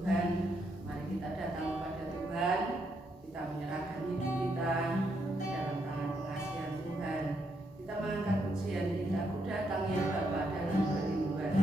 Tuhan, mari kita datang kepada Tuhan, kita menyerahkan hidup kita dalam tangan pengasihan Tuhan. Kita mengangkat pujian kita, Ku datang ya Bapa dalam kerinduan.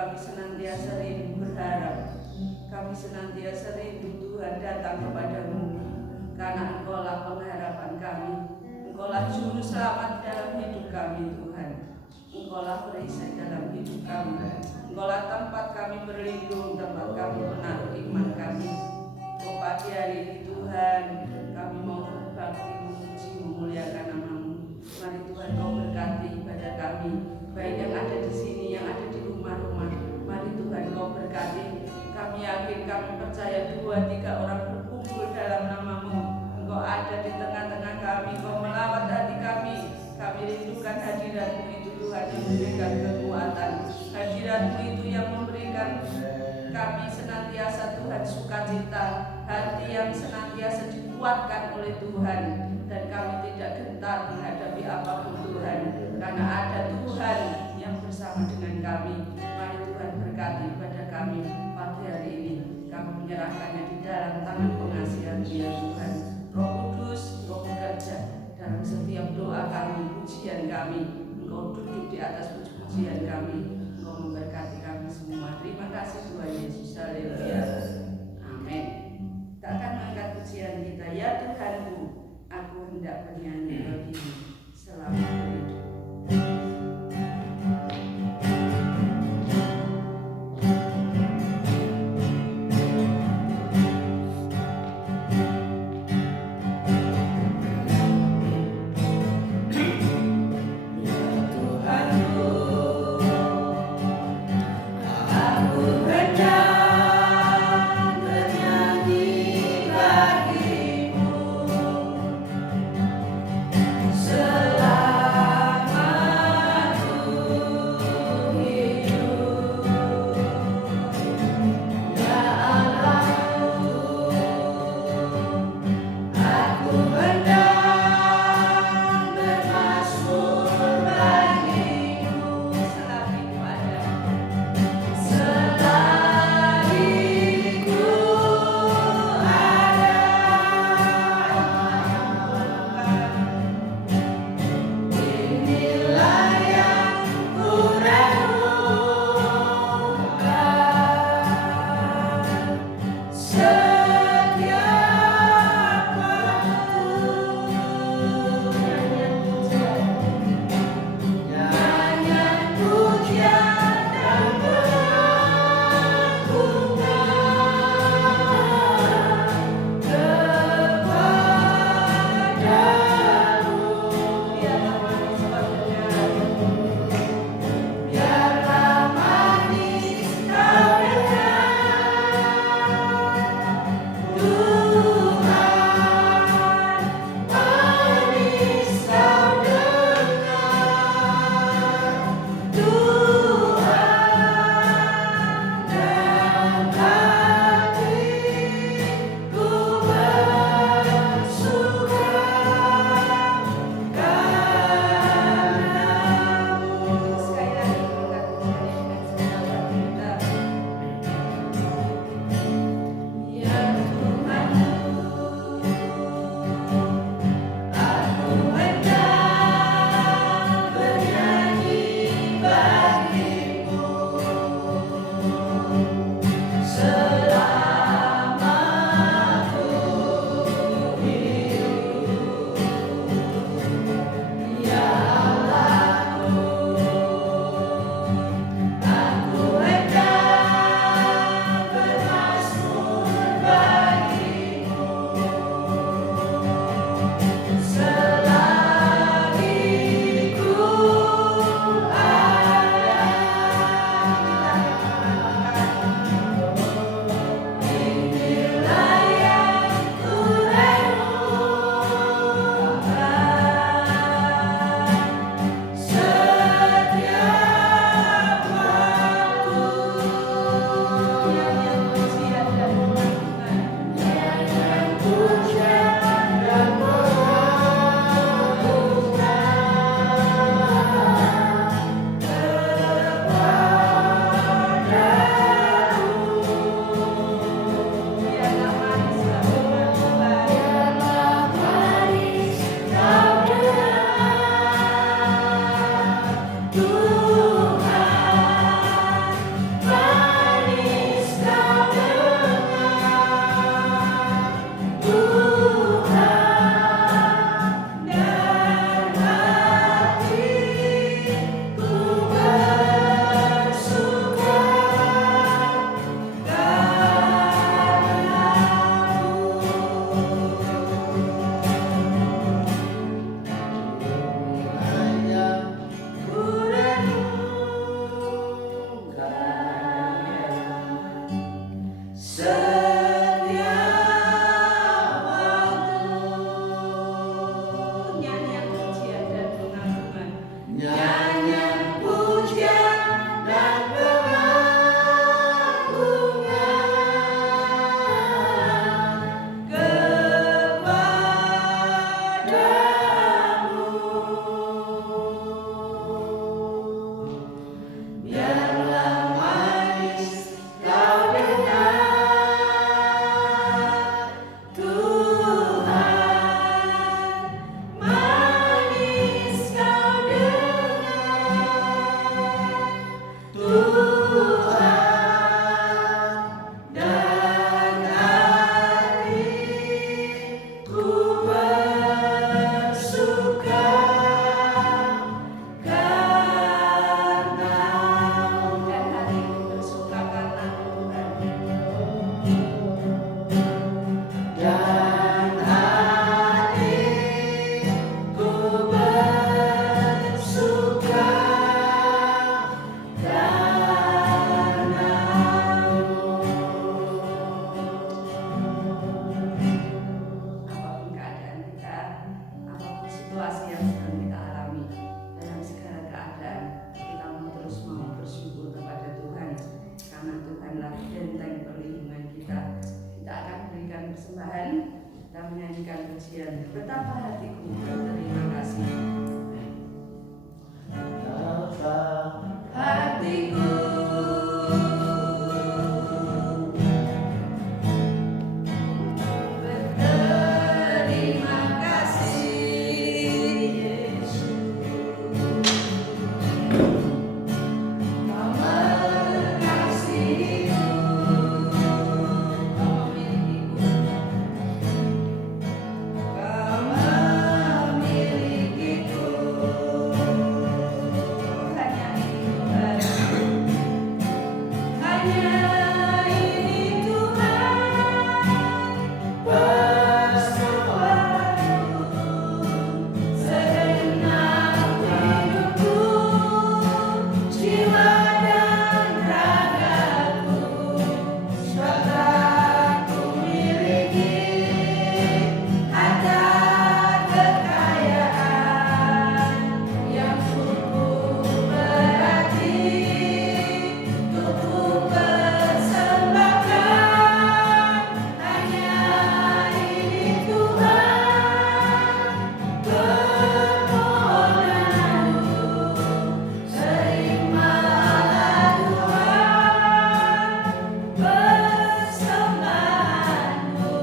kami senantiasa rindu berharap. Kami senantiasa rindu Tuhan datang kepadamu, karena Engkaulah pengharapan kami. Engkaulah juru selamat dalam hidup kami Tuhan. Engkaulah perisai dalam hidup kami. Engkaulah tempat kami berlindung, tempat kami menaruh iman kami. Pagi hari ini Tuhan, kami mau berbakti, memuji, memuliakan nama-Mu. Mari Tuhan Kau berkati ibadah kami, baik yang ada di sini, yang ada di rumah-rumah. Mari Tuhan Kau berkati. Kami yakin, kami percaya 2-3 orang berkumpul dalam nama-Mu. Engkau ada di tengah-tengah kami, Kau melawat hati kami. Kami rindukan hadirat-Mu itu Tuhan, yang memberikan kekuatan. Hadirat-Mu itu yang memberikan kami senantiasa Tuhan sukacita, hati yang senantiasa dikuatkan oleh Tuhan, dan kami tidak gentar menghadapi apapun Tuhan, karena ada Tuhan yang bersama dengan kami. Mari Tuhan berkati pada kami pagi hari ini. Kami menyerahkannya di dalam tangan pengasihan Dia Tuhan. Roh Kudus, Engkau bekerja dalam setiap doa kami, pujian kami. Engkau duduk di atas puji-pujian kami. Engkau memberkati kami semua. Terima kasih Tuhan Yesus. Haleluya. Amin. Kita akan mengangkat pujian kita. Ya Tuhanku, aku hendak bernyanyi bagimu selama hidup. Betapa hatiku berterima kasih. Hatiku berterima kasih, Yesus. Kau mengasihiku, kau memilikiku, kau memilikiku. Hanya ini Tuhan, hanya ini Tuhan, persembahanku, segenap hidupku, jiwa dan ragaku, sudah ku miliki harta kekayaan yang sungguh berarti untuk ku persembahkan. Hanya ini Tuhan, permohonanku, terimalah Tuhan persembahanku,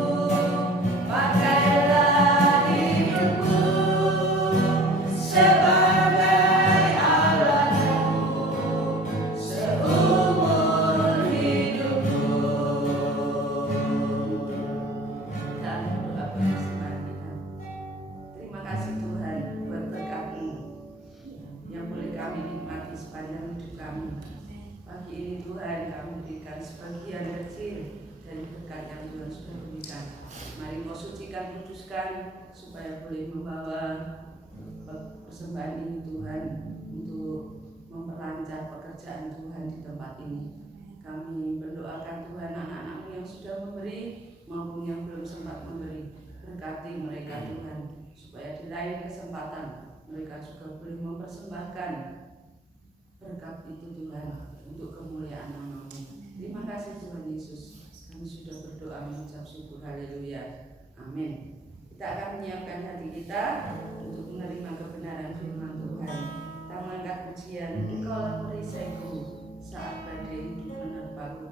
pakailah hidupku sebagai alatmu seumur hidupku. Dan doa persembahan kita. Terima kasih Tuhan buat berkat-Mu yang boleh kami nikmati sepanjang hidup kami. Pagi ini Tuhan kami berikan sebagian kecil dari berkat yang Tuhan sudah berikan. Mari Kau sucikan, kuduskan supaya boleh membawa persembahan ini Tuhan untuk memperlancar pekerjaan Tuhan di tempat ini. Kami berdoakan Tuhan anak-anak-Mu yang sudah memberi maupun yang belum sempat memberi. Berkati mereka Tuhan, supaya di lain kesempatan mereka juga boleh mempersembahkan berkat itu Tuhan untuk kemuliaan nama-Mu. Terima kasih Tuhan Yesus. Kami sudah berdoa mengucap syukur, haleluya, amin. Kita akan menyiapkan hati kita untuk menerima kebenaran firman Tuhan. Kita mengangkat pujian, Engkaulah perisaiku saat badai hidup menerpaku.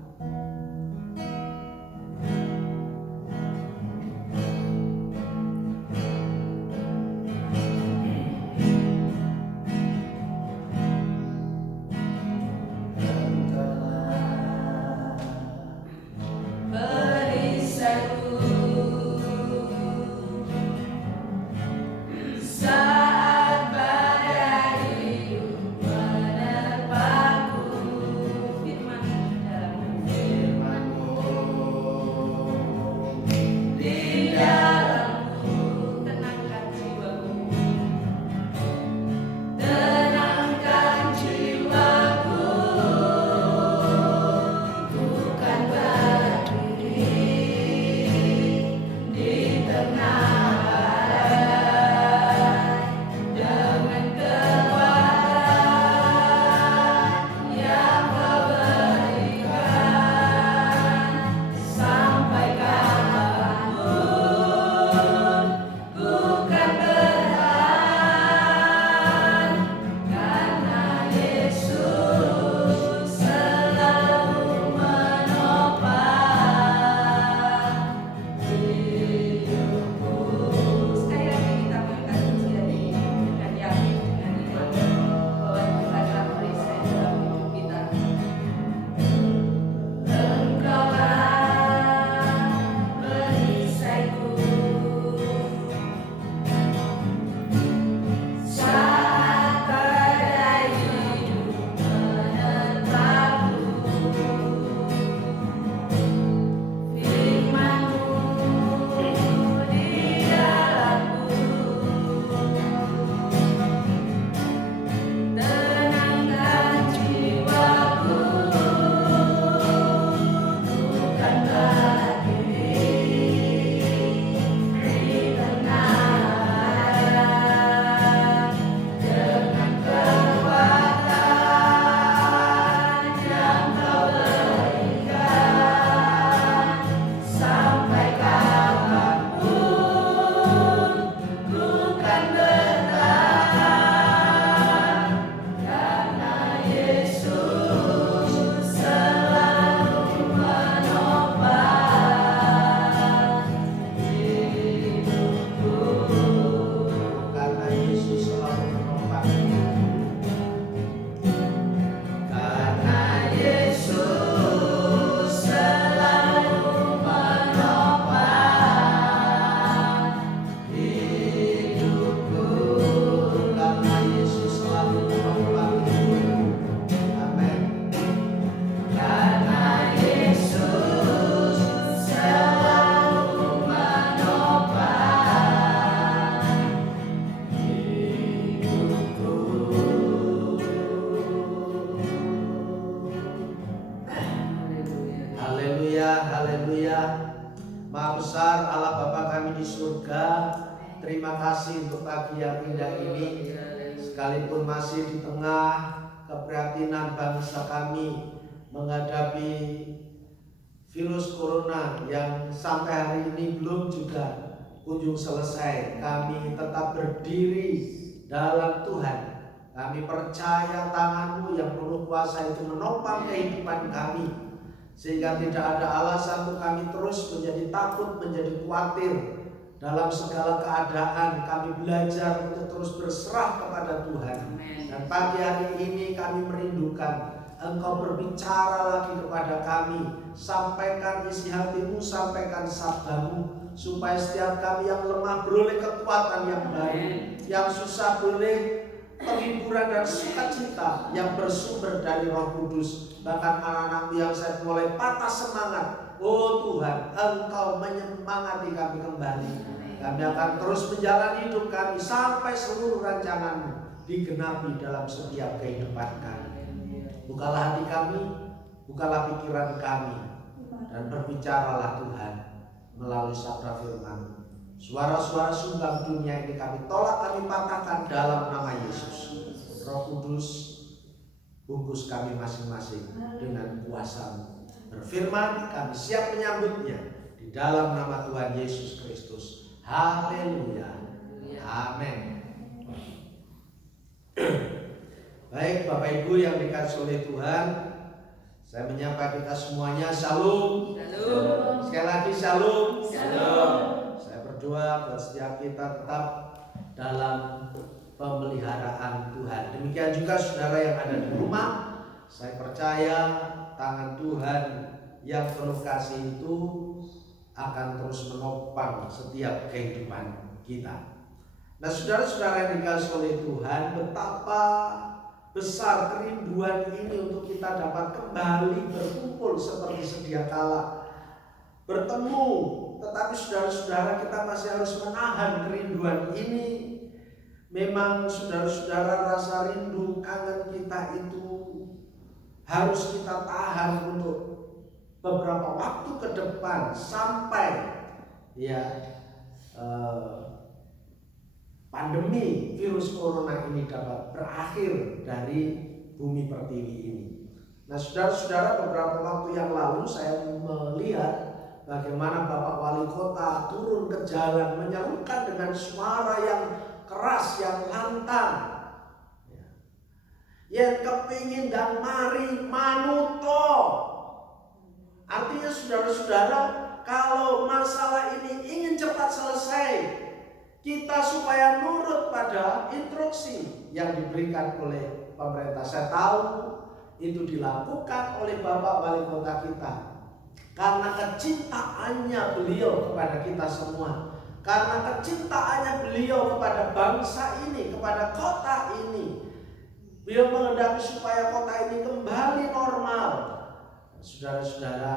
Perisaiku saat badai hidup menerpa. Haleluya. Maha besar Allah Bapa kami di surga, terima kasih untuk pagi yang indah ini. Sekalipun masih di tengah keprihatinan bangsa kami menghadapi virus corona yang sampai hari ini belum juga kunjung selesai, kami tetap berdiri dalam Tuhan. Kami percaya tangan-Mu yang penuh kuasa itu menopang kehidupan kami, sehingga tidak ada alasan untuk kami terus menjadi takut, menjadi khawatir. Dalam segala keadaan kami belajar untuk terus berserah kepada Tuhan. Dan pagi hari ini kami merindukan Engkau berbicara lagi kepada kami. Sampaikan isi hati-Mu, sampaikan sabda-Mu, supaya setiap kami yang lemah beroleh kekuatan yang baru, yang susah beroleh penghiburan dan sukacita yang bersumber dari Roh Kudus. Bahkan anak-anak-Mu yang saya mulai patah semangat, oh Tuhan, Engkau menyemangati kami kembali. Kami akan terus menjalani hidup kami sampai seluruh rancangan-Mu digenapi dalam setiap kehidupan kami. Bukalah hati kami, bukalah pikiran kami, dan berbicaralah Tuhan melalui sabda firman. Suara-suara sumbang dunia ini kami tolak, kami patahkan dalam nama Yesus. Roh Kudus, bungkus kami masing-masing dengan kuasa-Mu. Berfirman, kami siap menyambutnya di dalam nama Tuhan Yesus Kristus. Haleluya. Amin. Baik Bapak Ibu yang dikasihi oleh Tuhan, saya menyapa kita semuanya, shalom. Shalom. Sekali lagi shalom. Shalom. Saya berdoa buat setiap kita tetap dalam pemeliharaan Tuhan. Demikian juga saudara yang ada di rumah, saya percaya tangan Tuhan yang penuh kasih itu akan terus menopang setiap kehidupan kita. Nah saudara-saudara yang dikasihi oleh Tuhan, betapa besar kerinduan ini untuk kita dapat kembali berkumpul seperti sedia kala, bertemu. Tetapi saudara-saudara, kita masih harus menahan kerinduan ini. Memang saudara-saudara, rasa rindu kangen kita itu harus kita tahan untuk beberapa waktu ke depan sampai pandemi virus corona ini dapat berakhir dari bumi pertiwi ini. Nah saudara-saudara, beberapa waktu yang lalu saya melihat bagaimana Bapak Wali Kota turun ke jalan menyerukan dengan suara yang keras, yang lantang. Yang kepingin dan mari manuto. Artinya saudara-saudara, kalau masalah ini ingin cepat selesai, kita supaya nurut pada instruksi yang diberikan oleh pemerintah. Saya tahu itu dilakukan oleh Bapak Wali Kota kita karena kecintaannya beliau kepada kita semua, karena kecintaannya beliau kepada bangsa ini, kepada kota ini. Beliau menghendaki supaya kota ini kembali normal. Saudara-saudara,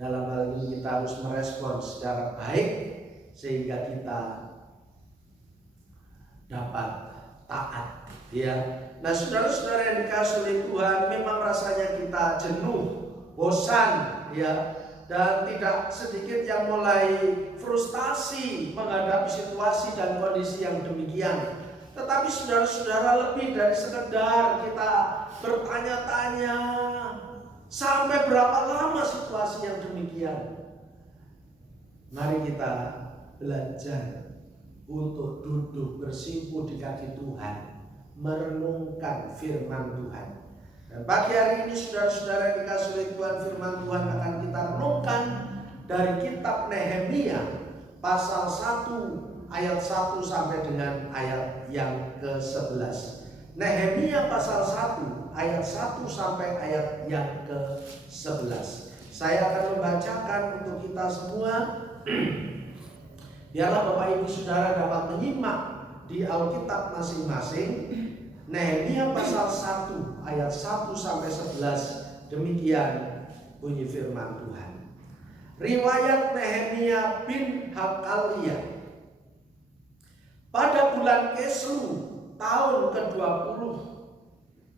dalam hal ini kita harus merespon secara baik sehingga kita dapat taat, ya. Nah, saudara-saudara yang dikasihi oleh Tuhan, memang rasanya kita jenuh, bosan, ya, dan tidak sedikit yang mulai frustasi menghadapi situasi dan kondisi yang demikian. Tetapi saudara-saudara, lebih dari sekedar kita bertanya-tanya sampai berapa lama situasi yang demikian. Mari kita belajar untuk duduk bersimpuh di kaki Tuhan, merenungkan firman Tuhan. Dan pagi hari ini saudara-saudara yang dikasihi oleh Tuhan, firman Tuhan akan kita renungkan dari kitab Nehemia pasal 1 ayat 1 sampai dengan ayat yang ke-11. Nehemia pasal 1 ayat 1 sampai ayat yang ke-11. Saya akan membacakan untuk kita semua. Biarlah Bapak Ibu Saudara dapat menyimak di Alkitab masing-masing. Nehemia pasal 1 ayat 1 sampai 11. Demikian bunyi firman Tuhan. Riwayat Nehemia bin Hakalia. Pada bulan Keslu tahun ke-20,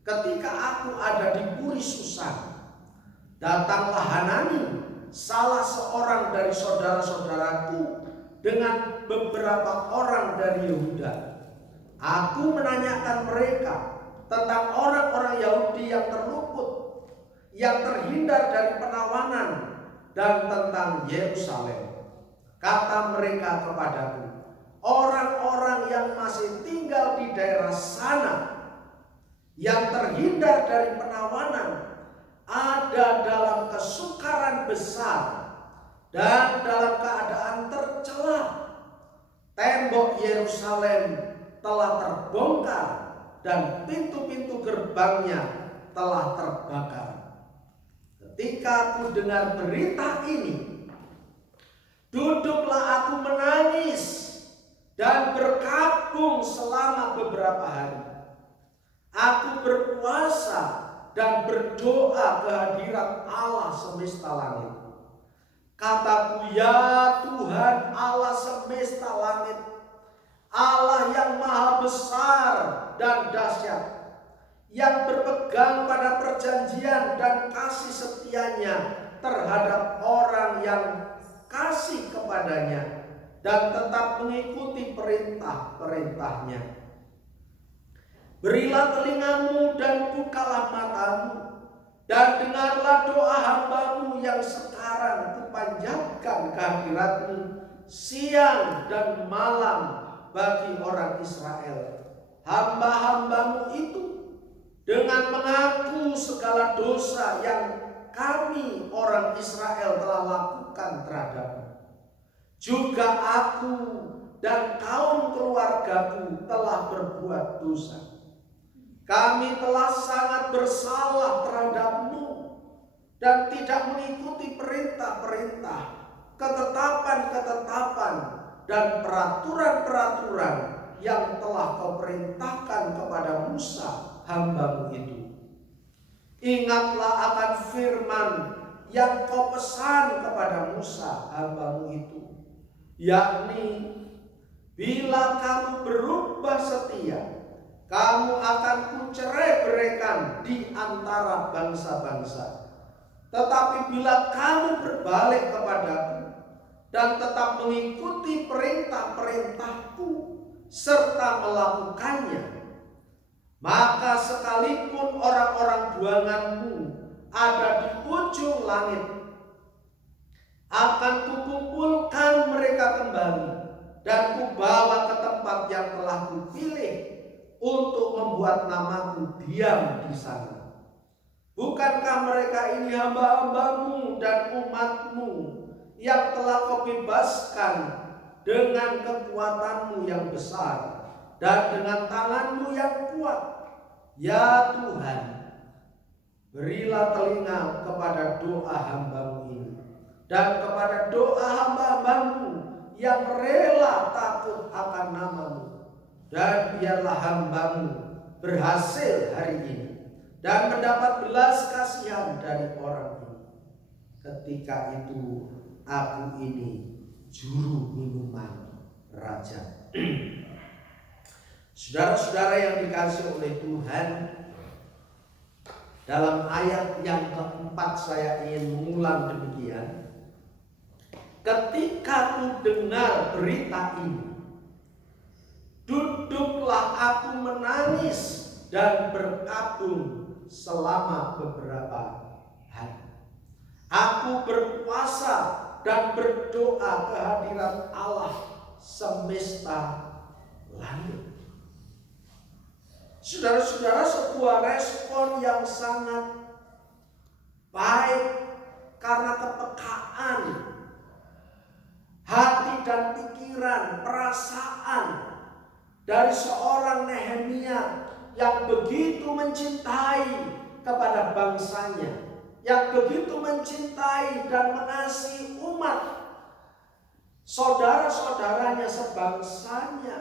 ketika aku ada di Puri Susan, datanglah Hanani, salah seorang dari saudara-saudaraku dengan beberapa orang dari Yehuda. Aku menanyakan mereka tentang orang-orang Yahudi yang terluput, yang terhindar dari penawanan, dan tentang Yerusalem. Kata mereka kepadaku, orang-orang yang masih tinggal di daerah sana, yang terhindar dari penawanan, ada dalam kesukaran besar dan dalam keadaan tercela. Tembok Yerusalem telah terbongkar dan pintu-pintu gerbangnya telah terbakar. Ketika aku dengar berita ini, duduklah aku menangis dan berkabung selama beberapa hari. Aku berpuasa dan berdoa kehadirat Allah semesta langit. Kataku, ya Tuhan Allah semesta langit, Allah yang maha besar dan dahsyat, yang berpegang pada perjanjian dan kasih setianya terhadap orang yang kasih kepadanya dan tetap mengikuti perintah-perintahnya. Berilah telingamu dan bukalah matamu, dan dengarlah doa hambamu yang sekarang kupanjatkan kehadiratmu siang dan malam bagi orang Israel. Hamba-hambamu itu dengan mengaku segala dosa yang kami orang Israel telah lakukan terhadapmu. Juga aku dan kaum keluargaku telah berbuat dosa. Kami telah sangat bersalah terhadapmu dan tidak mengikuti perintah-perintah, ketetapan-ketetapan, dan peraturan-peraturan yang telah kau perintahkan kepada Musa hambamu itu. Ingatlah akan firman yang kau pesan kepada Musa hambamu itu, yakni bila kamu berubah setia, kamu akan kucerai-beraikan di antara bangsa-bangsa. Tetapi bila kamu berbalik kepadaku dan tetap mengikuti perintah-perintahku serta melakukannya, maka sekalipun orang-orang buanganmu ada di ujung langit, akan kukumpulkan mereka kembali dan kubawa ke tempat yang telah kupilih untuk membuat namaku diam di sana. Bukankah mereka ini hamba-hambamu dan umatmu yang telah kau bebaskan dengan kekuatanmu yang besar dan dengan tanganmu yang kuat? Ya Tuhan, berilah telinga kepada doa hambamu ini dan kepada doa hamba-hambamu yang rela takut akan namamu. Dan biarlah hambamu berhasil hari ini dan mendapat belas kasihan dari orang ini. Ketika itu aku ini juru minuman raja. Saudara-saudara yang dikasihi oleh Tuhan, dalam ayat yang keempat saya ingin mengulang demikian. Ketika ku dengar berita ini, duduklah aku menangis dan berkabung selama beberapa hari. Aku berpuasa dan berdoa kehadirat Allah semesta langit. Saudara-saudara, sebuah respon yang sangat baik karena kepekaan hati dan pikiran, perasaan dari seorang Nehemia yang begitu mencintai kepada bangsanya, yang begitu mencintai dan mengasihi umat saudara-saudaranya sebangsanya.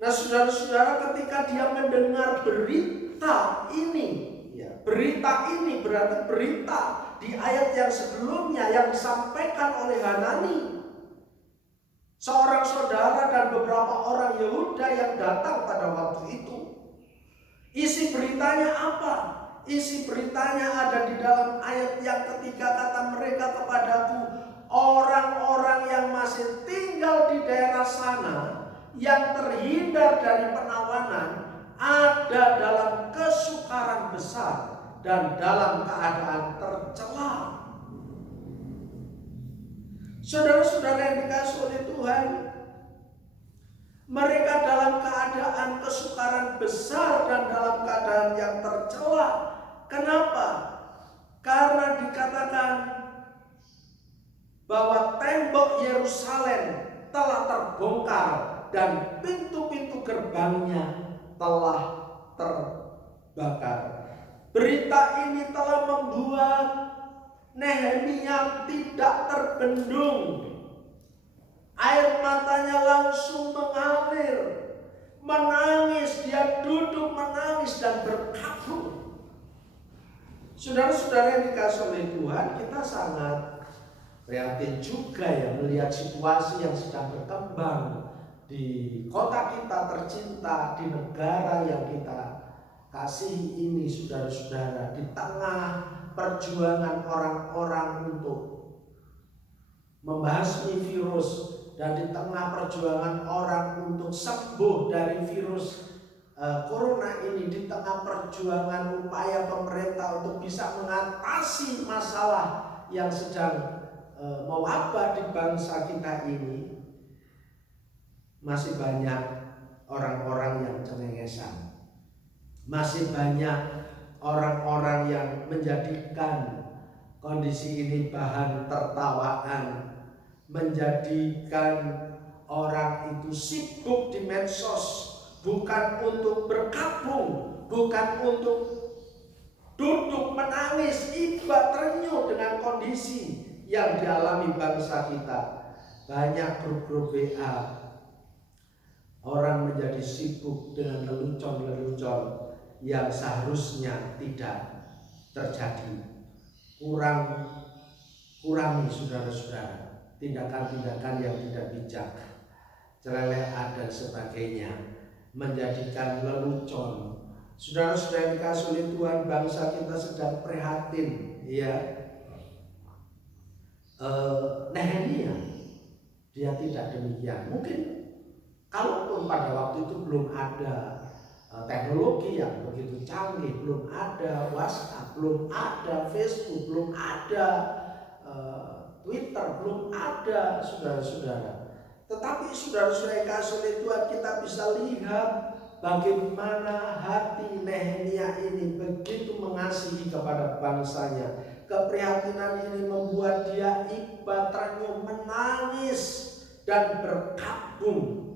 Nah, saudara-saudara, ketika dia mendengar berita ini, berita ini berarti berita di ayat yang sebelumnya yang disampaikan oleh Hanani, seorang saudara dan beberapa orang Yehuda yang datang pada waktu itu. Isi beritanya apa? Isi beritanya ada di dalam ayat yang ketiga, kata mereka kepadaku, orang-orang yang masih tinggal di daerah sana, yang terhindar dari penawanan, ada dalam kesukaran besar dan dalam keadaan tercela. Saudara-saudara yang dikasihi oleh Tuhan, mereka dalam keadaan kesukaran besar dan dalam keadaan yang tercela. Kenapa? Karena dikatakan bahwa tembok Yerusalem telah terbongkar dan pintu-pintu gerbangnya telah terbakar. Berita ini telah membuat Nehemia tidak terbendung. Air matanya langsung mengalir, menangis. Dia duduk menangis dan berkabung. Saudara-saudara yang dikasihi oleh Tuhan, kita sangat prihatin juga ya melihat situasi yang sedang berkembang di kota kita tercinta, di negara yang kita kasihi ini, saudara-saudara, di tengah perjuangan orang-orang untuk membahasmi virus, dan di tengah perjuangan orang untuk sembuh dari virus corona ini, di tengah perjuangan upaya pemerintah untuk bisa mengatasi masalah yang sedang mewabah di bangsa kita ini, masih banyak orang-orang yang cengengesan. Masih banyak orang-orang yang menjadikan kondisi ini bahan tertawaan, menjadikan orang itu sibuk di medsos, bukan untuk berkabung, bukan untuk duduk menangis, iba terenyuh dengan kondisi yang dialami bangsa kita. Banyak grup-grup WA, orang menjadi sibuk dengan lelucon-lelucon yang seharusnya tidak terjadi. Kurangi saudara-saudara tindakan-tindakan yang tidak bijak, celelehan dan sebagainya, menjadikan lelucon. Saudara-saudara yang dikasihi oleh Tuhan, bangsa kita sedang prihatin, ya. Nehemia dia tidak demikian. Mungkin kalaupun pada waktu itu belum ada teknologi yang begitu canggih, belum ada WhatsApp, belum ada Facebook, belum ada Twitter, belum ada, saudara-saudara. Tetapi saudara-saudara yang kasih oleh Tuhan, kita bisa lihat bagaimana hati Nehemia ini begitu mengasihi kepada bangsanya. Keprihatinan ini membuat dia iba terenyuh, menangis dan berkabung